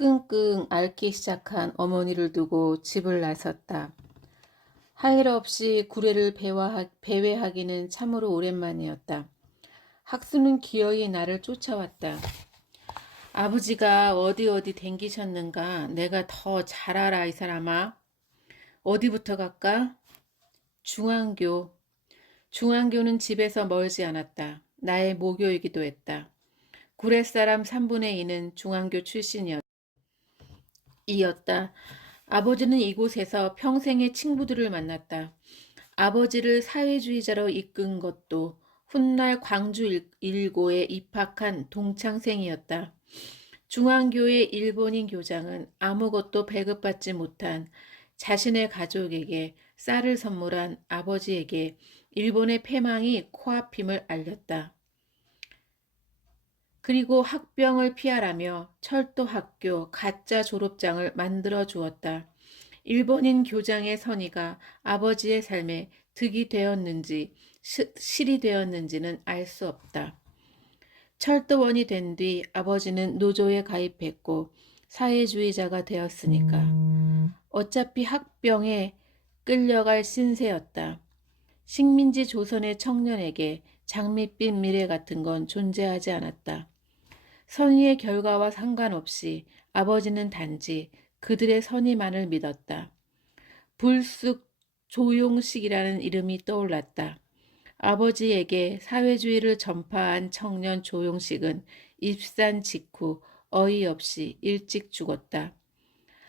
끙끙 앓기 시작한 어머니를 두고 집을 나섰다. 할 일 없이 구례를 배회하기는 참으로 오랜만이었다. 학수는 기어이 나를 쫓아왔다. 아버지가 어디 댕기셨는가? 내가 더 잘 알아, 이 사람아. 어디부터 갈까? 중앙교. 중앙교는 집에서 멀지 않았다. 나의 모교이기도 했다. 구례 사람 3분의 2는 중앙교 출신이었다. 아버지는 이곳에서 평생의 친구들을 만났다. 아버지를 사회주의자로 이끈 것도 훗날 광주 일고에 입학한 동창생이었다. 중앙교의 일본인 교장은 아무것도 배급받지 못한 자신의 가족에게 쌀을 선물한 아버지에게 일본의 패망이 코앞임을 알렸다. 그리고 학병을 피하라며 철도학교 가짜 졸업장을 만들어 주었다. 일본인 교장의 선의가 아버지의 삶에 득이 되었는지 실이 되었는지는 알 수 없다. 철도원이 된 뒤 아버지는 노조에 가입했고 사회주의자가 되었으니까 어차피 학병에 끌려갈 신세였다. 식민지 조선의 청년에게 장밋빛 미래 같은 건 존재하지 않았다. 선의의 결과와 상관없이 아버지는 단지 그들의 선의만을 믿었다. 불쑥 조용식이라는 이름이 떠올랐다. 아버지에게 사회주의를 전파한 청년 조용식은 입산 직후 어이없이 일찍 죽었다.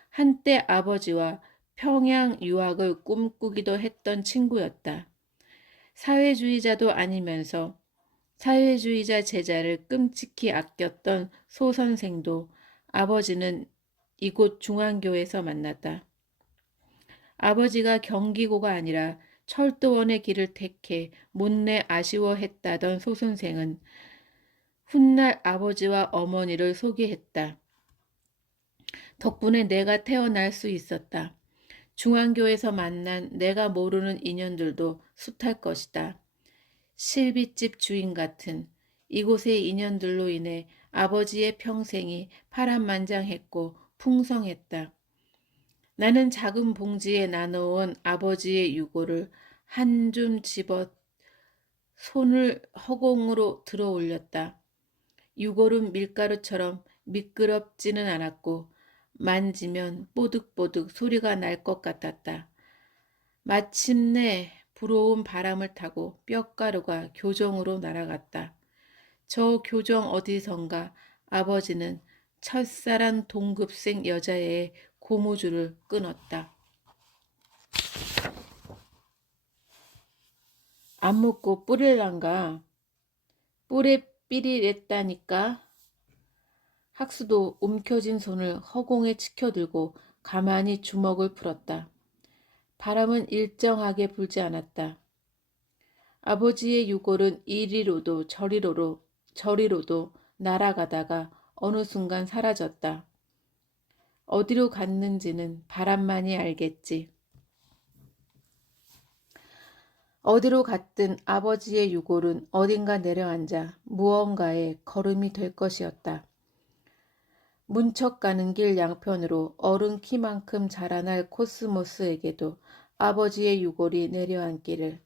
한때 아버지와 평양 유학을 꿈꾸기도 했던 친구였다. 사회주의자도 아니면서 사회주의자 제자를 끔찍히 아꼈던 소 선생도 아버지는 이곳 중앙교에서 만났다. 아버지가 경기고가 아니라 철도원의 길을 택해 못내 아쉬워했다던 소 선생은 훗날 아버지와 어머니를 소개했다. 덕분에 내가 태어날 수 있었다. 중앙교에서 만난 내가 모르는 인연들도 숱할 것이다. 실빗집 주인 같은 이곳의 인연들로 인해 아버지의 평생이 파란만장했고 풍성했다. 나는 작은 봉지에 나눠온 아버지의 유골을 한 줌 집어 손을 허공으로 들어 올렸다. 유골은 밀가루처럼 미끄럽지는 않았고 만지면 뽀득뽀득 소리가 날 것 같았다. 마침내 불어온 바람을 타고 뼈가루가 교정으로 날아갔다. 저 교정 어디선가 아버지는 첫사랑 동급생 여자애의 고무줄을 끊었다. 안 묻고 뿌릴란가? 뿔에 삐리랬다니까. 학수도 움켜진 손을 허공에 치켜들고 가만히 주먹을 풀었다. 바람은 일정하게 불지 않았다. 아버지의 유골은 이리로도 저리로도 날아가다가 어느 순간 사라졌다. 어디로 갔는지는 바람만이 알겠지. 어디로 갔든 아버지의 유골은 어딘가 내려앉아 무언가의 걸음이 될 것이었다. 문척 가는 길 양편으로 어른 키만큼 자라날 코스모스에게도 아버지의 유골이 내려앉기를.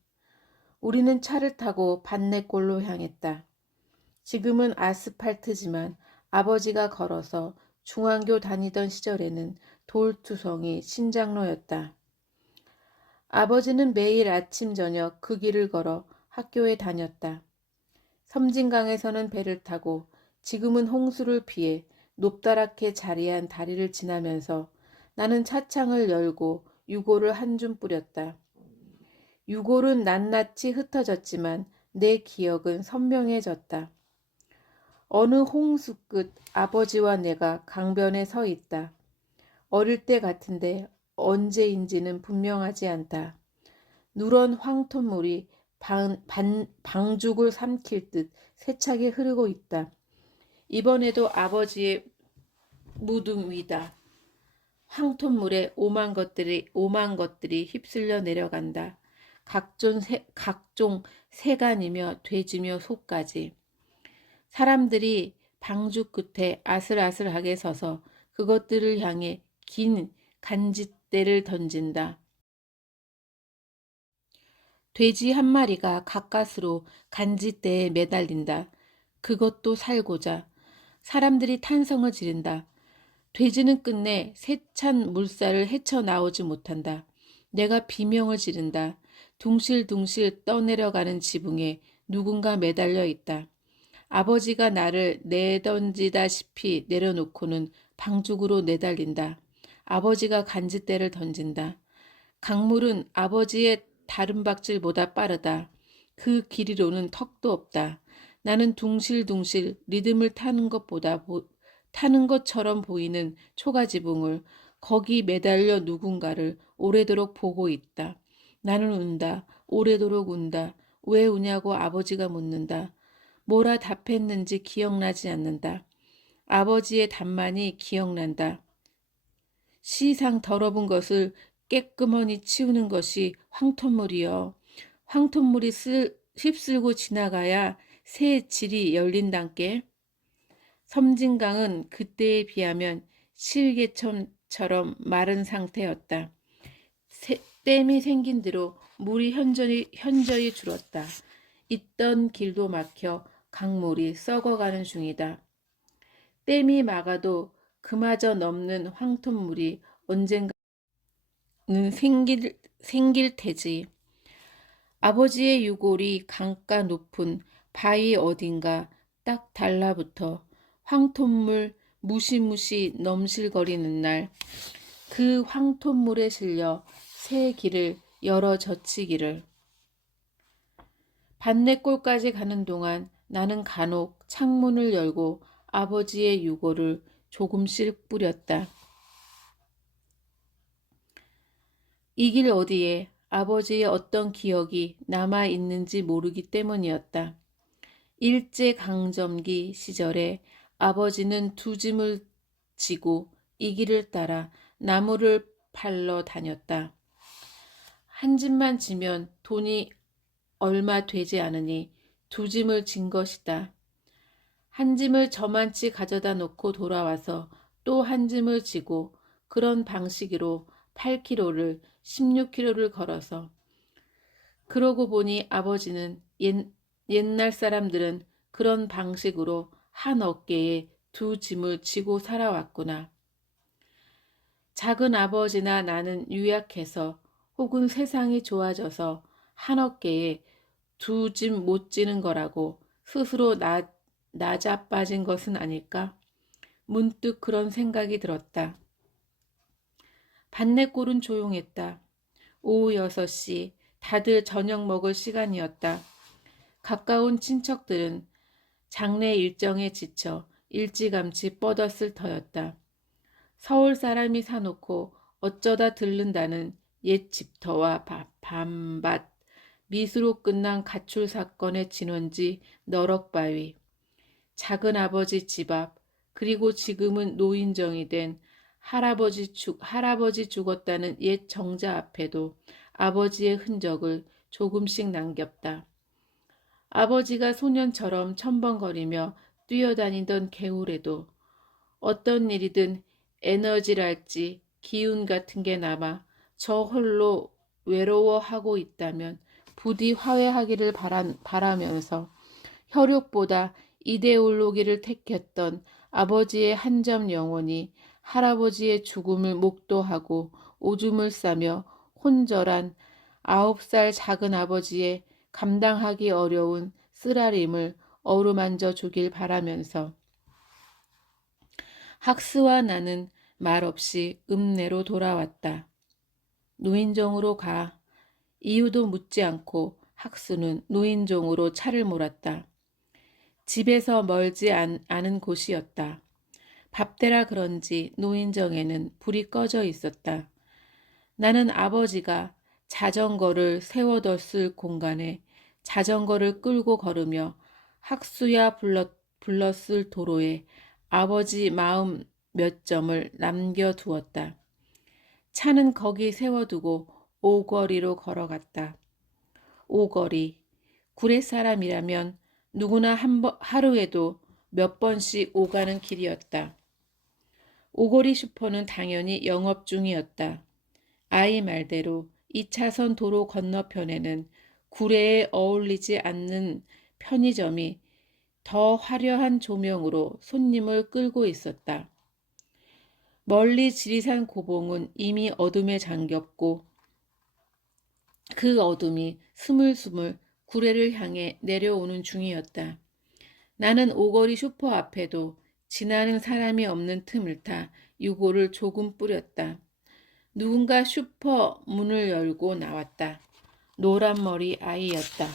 우리는 차를 타고 반내골로 향했다. 지금은 아스팔트지만 아버지가 걸어서 중앙교 다니던 시절에는 돌투성이 신장로였다. 아버지는 매일 아침 저녁 그 길을 걸어 학교에 다녔다. 섬진강에서는 배를 타고 지금은 홍수를 피해 높다랗게 자리한 다리를 지나면서 나는 차창을 열고 유골을 한 줌 뿌렸다. 유골은 낱낱이 흩어졌지만 내 기억은 선명해졌다. 어느 홍수 끝 아버지와 내가 강변에 서 있다. 어릴 때 같은데 언제인지는 분명하지 않다. 누런 황토물이 방죽을 삼킬 듯 세차게 흐르고 있다. 이번에도 아버지의 무등 위다. 황토물에 오만 것들이 휩쓸려 내려간다. 각종 새간이며 돼지며 소까지. 사람들이 방죽 끝에 아슬아슬하게 서서 그것들을 향해 긴 간짓대를 던진다. 돼지 한 마리가 가까스로 간짓대에 매달린다. 그것도 살고자. 사람들이 탄성을 지른다. 돼지는 끝내 세찬 물살을 헤쳐나오지 못한다. 내가 비명을 지른다. 둥실둥실 떠내려가는 지붕에 누군가 매달려 있다. 아버지가 나를 내던지다시피 내려놓고는 방죽으로 내달린다. 아버지가 간짓대를 던진다. 강물은 아버지의 다른박질보다 빠르다. 그 길이로는 턱도 없다. 나는 둥실둥실 리듬을 타는 것처럼 보이는 초가지붕을 거기 매달려 누군가를 오래도록 보고 있다. 나는 운다. 오래도록 운다. 왜 우냐고 아버지가 묻는다. 뭐라 답했는지 기억나지 않는다. 아버지의 답만이 기억난다. 시상 더러운 것을 깨끗하니 치우는 것이 황토물이여. 황토물이 휩쓸고 지나가야 새 질이 열린단께. 섬진강은 그때에 비하면 실개천처럼 마른 상태였다. 댐이 생긴 뒤로 물이 현저히 줄었다. 있던 길도 막혀 강물이 썩어가는 중이다. 댐이 막아도 그마저 넘는 황토물이 언젠가는 생길 테지. 아버지의 유골이 강가 높은 바위 어딘가 딱 달라붙어 황토물 무시무시 넘실거리는 날, 그 황토물에 실려 새 길을 열어 젖히기를. 반내골까지 가는 동안 나는 간혹 창문을 열고 아버지의 유골을 조금씩 뿌렸다. 이 길 어디에 아버지의 어떤 기억이 남아 있는지 모르기 때문이었다. 일제강점기 시절에 아버지는 두 짐을 지고 이 길을 따라 나무를 팔러 다녔다. 한 짐만 지면 돈이 얼마 되지 않으니 두 짐을 진 것이다. 한 짐을 저만치 가져다 놓고 돌아와서 또 한 짐을 지고 그런 방식으로 8km를 16km를 걸어서. 그러고 보니 아버지는 옛날 사람들은 그런 방식으로 한 어깨에 두 짐을 지고 살아왔구나. 작은 아버지나 나는 유약해서 혹은 세상이 좋아져서 한 어깨에 두 짐 못 지는 거라고 스스로 나자빠진 것은 아닐까? 문득 그런 생각이 들었다. 반내골은 조용했다. 오후 6시, 다들 저녁 먹을 시간이었다. 가까운 친척들은 장례 일정에 지쳐 일찌감치 뻗었을 터였다. 서울 사람이 사놓고 어쩌다 들른다는 옛 집터와 밤밭, 미수로 끝난 가출 사건의 진원지 너럭바위, 작은아버지 집 앞, 그리고 지금은 노인정이 된 할아버지 죽었다는 옛 정자 앞에도 아버지의 흔적을 조금씩 남겼다. 아버지가 소년처럼 첨벙거리며 뛰어다니던 개울에도 어떤 일이든 에너지랄지 기운 같은 게 남아 저 홀로 외로워하고 있다면 부디 화해하기를 바라면서 혈육보다 이데올로기를 택했던 아버지의 한 점 영혼이 할아버지의 죽음을 목도하고 오줌을 싸며 혼절한 9살 작은 아버지의 감당하기 어려운 쓰라림을 어루만져 주길 바라면서 학스와 나는 말없이 읍내로 돌아왔다. 노인정으로 가. 이유도 묻지 않고 학수는 노인정으로 차를 몰았다. 집에서 멀지 않은 곳이었다. 밥때라 그런지 노인정에는 불이 꺼져 있었다. 나는 아버지가 자전거를 세워뒀을 공간에 자전거를 끌고 걸으며 학수야 불렀을 도로에 아버지 마음 몇 점을 남겨두었다. 차는 거기 세워두고 오거리로 걸어갔다. 오거리, 구례사람이라면 누구나 하루에도 몇 번씩 오가는 길이었다. 오거리 슈퍼는 당연히 영업 중이었다. 아이 말대로 2차선 도로 건너편에는 구례에 어울리지 않는 편의점이 더 화려한 조명으로 손님을 끌고 있었다. 멀리 지리산 고봉은 이미 어둠에 잠겼고 그 어둠이 스물스물 구례를 향해 내려오는 중이었다. 나는 오거리 슈퍼 앞에도 지나는 사람이 없는 틈을 타 유골을 조금 뿌렸다. 누군가 슈퍼 문을 열고 나왔다. 노란 머리 아이였다.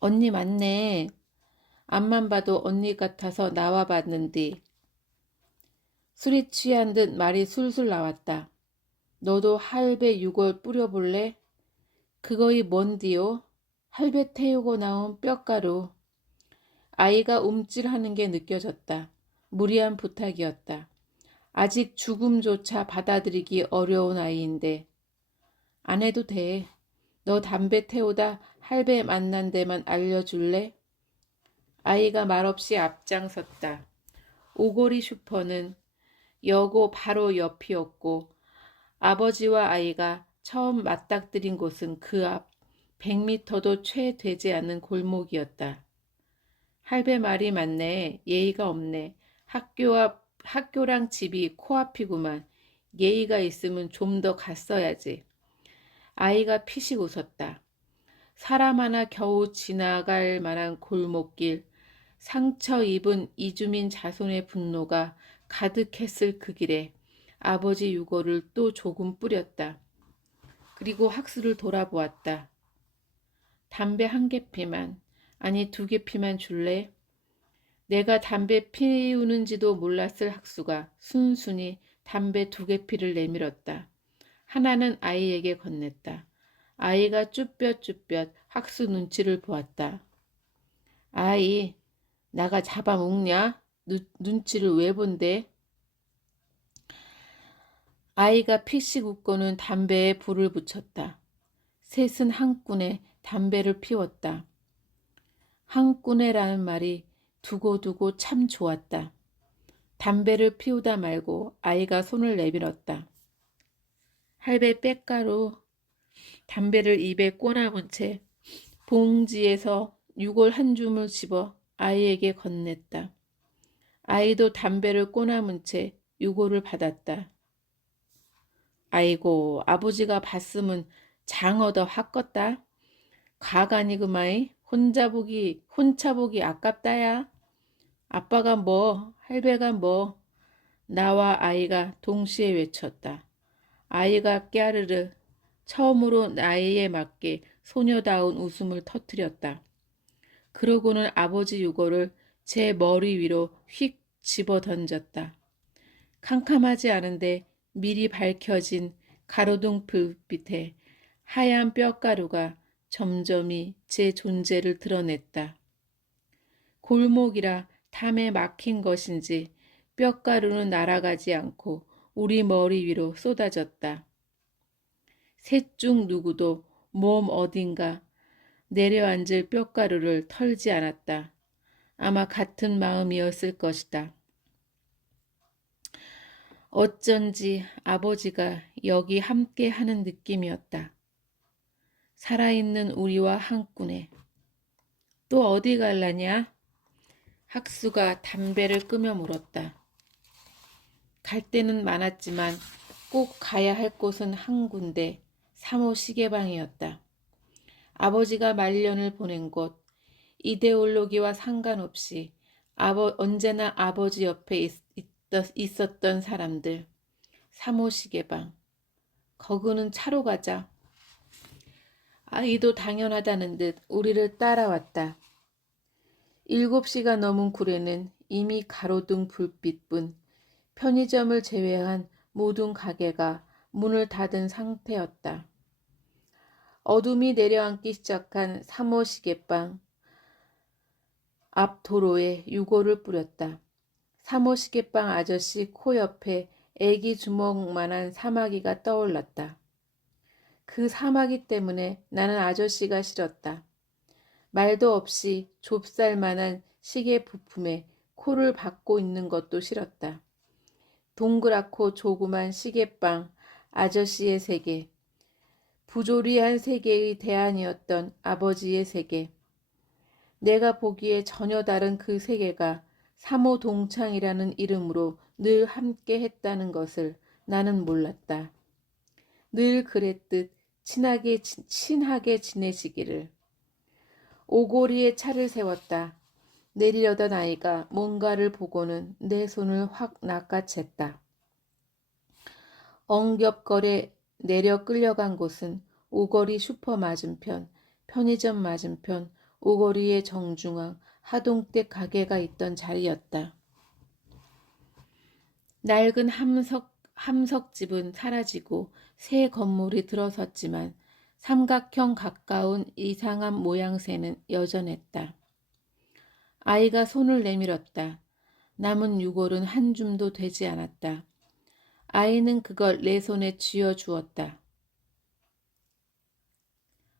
언니 맞네. 앞만 봐도 언니 같아서 나와봤는디. 술이 취한 듯 말이 술술 나왔다. 너도 할배 유골 뿌려볼래? 그거이 뭔디요? 할배 태우고 나온 뼈가루. 아이가 움찔하는 게 느껴졌다. 무리한 부탁이었다. 아직 죽음조차 받아들이기 어려운 아이인데. 안 해도 돼. 너 담배 태우다 할배 만난 데만 알려줄래? 아이가 말없이 앞장섰다. 오거리 슈퍼는 여고 바로 옆이었고 아버지와 아이가 처음 맞닥뜨린 곳은 그 앞 100m도 채 되지 않는 골목이었다. 할배 말이 맞네. 예의가 없네. 학교랑 집이 코앞이구만. 예의가 있으면 좀 더 갔어야지. 아이가 피식 웃었다. 사람 하나 겨우 지나갈 만한 골목길, 상처 입은 이주민 자손의 분노가 가득했을 그 길에 아버지 유골을 또 조금 뿌렸다. 그리고 학수를 돌아보았다. 담배 한 개피만, 아니 2개피만 줄래? 내가 담배 피우는지도 몰랐을 학수가 순순히 담배 2개피를 내밀었다. 하나는 아이에게 건넸다. 아이가 쭈뼛쭈뼛 학수 눈치를 보았다. 아이, 나가 잡아먹냐? 눈치를 왜 본대? 아이가 피식 웃고는 담배에 불을 붙였다. 셋은 한 꾼에 담배를 피웠다. 한 꾼에라는 말이 두고두고 참 좋았다. 담배를 피우다 말고 아이가 손을 내밀었다. 할배 빽가루. 담배를 입에 꼬나문 채 봉지에서 유골 한 줌을 집어 아이에게 건넸다. 아이도 담배를 꼬나문 채 유골을 받았다. 아이고, 아버지가 봤으면 장 얻어 확 껐다. 가가니그마이 혼자 보기 아깝다야. 아빠가 뭐, 할배가 뭐. 나와 아이가 동시에 외쳤다. 아이가 깨르르 처음으로 나이에 맞게 소녀다운 웃음을 터뜨렸다. 그러고는 아버지 유골을 제 머리 위로 휙 집어 던졌다. 캄캄하지 않은데 미리 밝혀진 가로등 불빛에 하얀 뼈가루가 점점이 제 존재를 드러냈다. 골목이라 탐에 막힌 것인지 뼈가루는 날아가지 않고 우리 머리 위로 쏟아졌다. 셋 중 누구도 몸 어딘가 내려앉을 뼈가루를 털지 않았다. 아마 같은 마음이었을 것이다. 어쩐지 아버지가 여기 함께 하는 느낌이었다. 살아있는 우리와 한 꾼에. 또 어디 갈라냐? 학수가 담배를 끄며 물었다. 갈 데는 많았지만 꼭 가야 할 곳은 한 군데, 사모 시계방이었다. 아버지가 말년을 보낸 곳, 이데올로기와 상관없이 언제나 아버지 옆에 있었던 사람들, 사모 시계방. 거기는 차로 가자. 아이도 당연하다는 듯 우리를 따라왔다. 7시가 넘은 구례는 이미 가로등 불빛뿐 편의점을 제외한 모든 가게가 문을 닫은 상태였다. 어둠이 내려앉기 시작한 3호 시계방 앞 도로에 유골을 뿌렸다. 3호 시계방 아저씨 코 옆에 애기 주먹만한 사마귀가 떠올랐다. 그 사마귀 때문에 나는 아저씨가 싫었다. 말도 없이 좁쌀만한 시계 부품에 코를 박고 있는 것도 싫었다. 동그랗고 조그만 시계빵 아저씨의 세계, 부조리한 세계의 대안이었던 아버지의 세계, 내가 보기에 전혀 다른 그 세계가 사모 동창이라는 이름으로 늘 함께 했다는 것을 나는 몰랐다. 늘 그랬듯 친하게 지내시기를. 오고리에 차를 세웠다. 내리려던 아이가 뭔가를 보고는 내 손을 확 낚아챘다. 엉겹거려 내려 끌려간 곳은 오거리 슈퍼 맞은편, 편의점 맞은편, 오거리의 정중앙 하동댁 가게가 있던 자리였다. 낡은 함석집은 사라지고 새 건물이 들어섰지만 삼각형 가까운 이상한 모양새는 여전했다. 아이가 손을 내밀었다. 남은 유골은 한 줌도 되지 않았다. 아이는 그걸 내 손에 쥐어 주었다.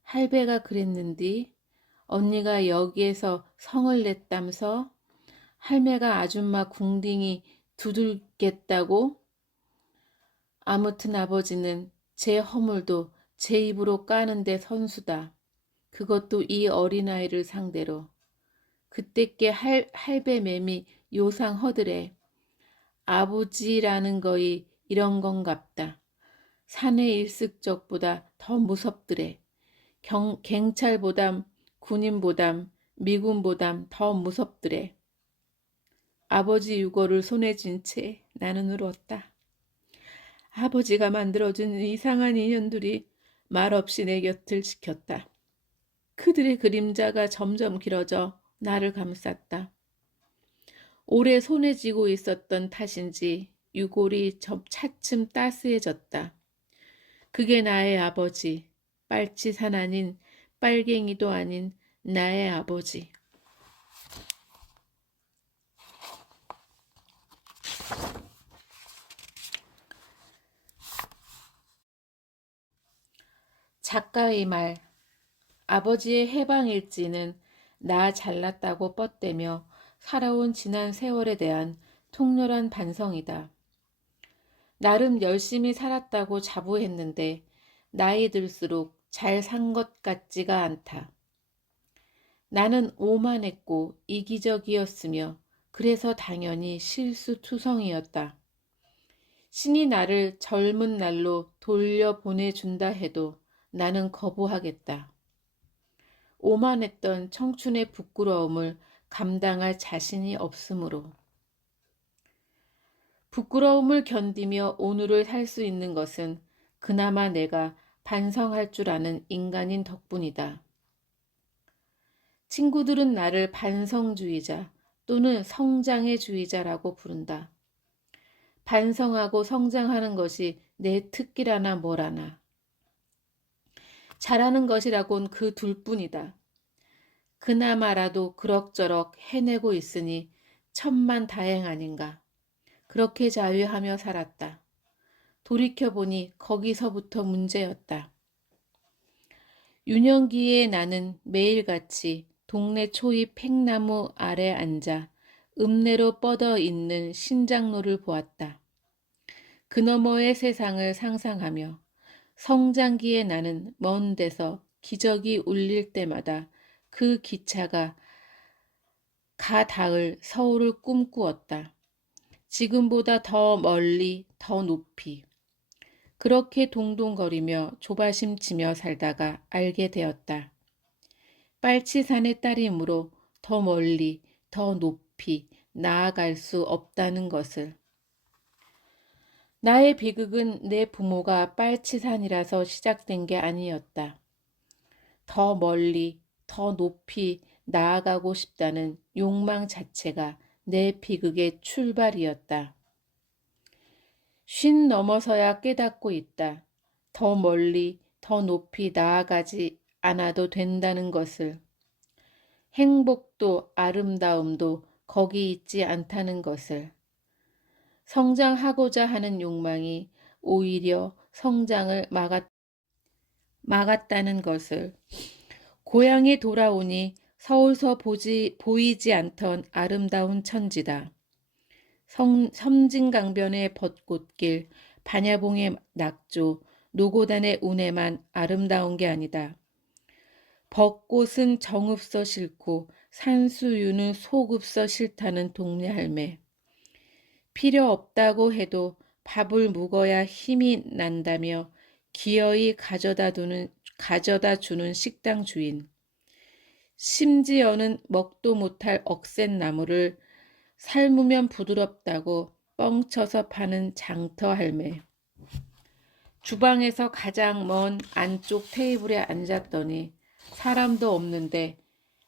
할배가 그랬는디 언니가 여기에서 성을 냈담서 할매가 아줌마 궁딩이 두들겠다고? 아무튼 아버지는 제 허물도 제 입으로 까는데 선수다. 그것도 이 어린아이를 상대로. 그때께 할배 맴이 요상 허드래. 아버지라는 거이 이런 건갑다. 사내 일습적보다 더 무섭더래. 경찰보담 군인보담 미군보담 더 무섭더래. 아버지 유골을 손에 쥔 채 나는 울었다. 아버지가 만들어준 이상한 인연들이 말없이 내 곁을 지켰다. 그들의 그림자가 점점 길어져 나를 감쌌다. 오래 손에 쥐고 있었던 탓인지 유골이 차츰 따스해졌다. 그게 나의 아버지, 빨치산 아닌 빨갱이도 아닌 나의 아버지. 작가의 말. 아버지의 해방일지는 나 잘났다고 뻗대며 살아온 지난 세월에 대한 통렬한 반성이다. 나름 열심히 살았다고 자부했는데 나이 들수록 잘 산 것 같지가 않다. 나는 오만했고 이기적이었으며 그래서 당연히 실수투성이었다. 신이 나를 젊은 날로 돌려보내준다 해도 나는 거부하겠다. 오만했던 청춘의 부끄러움을 감당할 자신이 없으므로. 부끄러움을 견디며 오늘을 살 수 있는 것은 그나마 내가 반성할 줄 아는 인간인 덕분이다. 친구들은 나를 반성주의자 또는 성장의 주의자라고 부른다. 반성하고 성장하는 것이 내 특기라나 뭐라나. 잘하는 것이라곤 그 둘뿐이다. 그나마라도 그럭저럭 해내고 있으니 천만다행 아닌가. 그렇게 자유하며 살았다. 돌이켜보니 거기서부터 문제였다. 유년기에 나는 매일같이 동네 초입 팽나무 아래 앉아 읍내로 뻗어 있는 신장로를 보았다. 그 너머의 세상을 상상하며 성장기에 나는 먼 데서 기적이 울릴 때마다 그 기차가 가 닿을 서울을 꿈꾸었다. 지금보다 더 멀리, 더 높이. 그렇게 동동거리며 조바심치며 살다가 알게 되었다. 빨치산의 딸이므로 더 멀리, 더 높이 나아갈 수 없다는 것을. 나의 비극은 내 부모가 빨치산이라서 시작된 게 아니었다. 더 멀리, 더 높이 나아가고 싶다는 욕망 자체가 내 비극의 출발이었다. 50 넘어서야 깨닫고 있다. 더 멀리, 더 높이 나아가지 않아도 된다는 것을. 행복도 아름다움도 거기 있지 않다는 것을. 성장하고자 하는 욕망이 오히려 성장을 막았다는 것을. 고향에 돌아오니 서울서 보이지 않던 아름다운 천지다. 섬진강변의 벚꽃길, 반야봉의 낙조, 노고단의 운해만 아름다운 게 아니다. 벚꽃은 정읍서 싫고 산수유는 속읍서 싫다는 동네 할매. 필요 없다고 해도 밥을 묵어야 힘이 난다며 기어이 가져다 주는 식당 주인. 심지어는 먹도 못할 억센 나무를 삶으면 부드럽다고 뻥쳐서 파는 장터 할매. 주방에서 가장 먼 안쪽 테이블에 앉았더니 사람도 없는데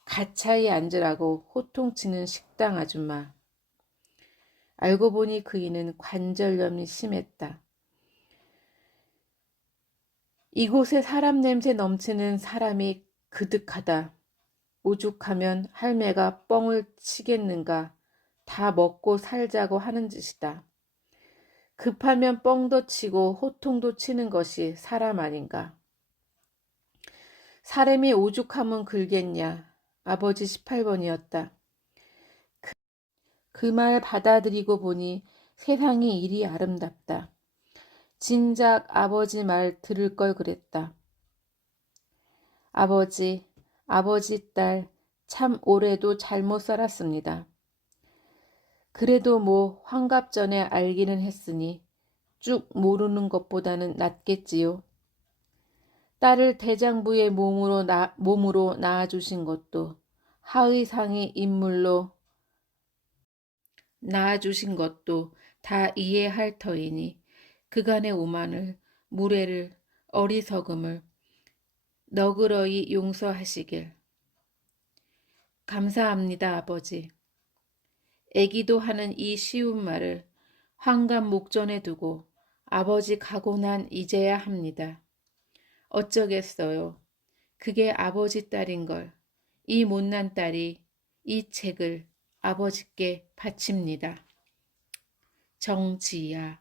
가차히 앉으라고 호통치는 식당 아줌마. 알고 보니 그이는 관절염이 심했다. 이곳에 사람 냄새 넘치는 사람이 그득하다. 오죽하면 할매가 뻥을 치겠는가. 다 먹고 살자고 하는 짓이다. 급하면 뻥도 치고 호통도 치는 것이 사람 아닌가. 사람이 오죽하면 긁겠냐. 아버지 18번이었다. 그 말 받아들이고 보니 세상이 이리 아름답다. 진작 아버지 말 들을 걸 그랬다. 아버지 딸 참 오래도 잘못 살았습니다. 그래도 뭐 환갑 전에 알기는 했으니 쭉 모르는 것보다는 낫겠지요. 딸을 대장부의 몸으로 낳아주신 것도 하의상의 인물로 낳아주신 것도 다 이해할 터이니 그간의 오만을, 무례를, 어리석음을 너그러이 용서하시길. 감사합니다, 아버지. 애기도 하는 이 쉬운 말을 환갑 목전에 두고 아버지 가고 난 이제야 합니다. 어쩌겠어요. 그게 아버지 딸인걸. 이 못난 딸이 이 책을 아버지께 바칩니다. 정지야.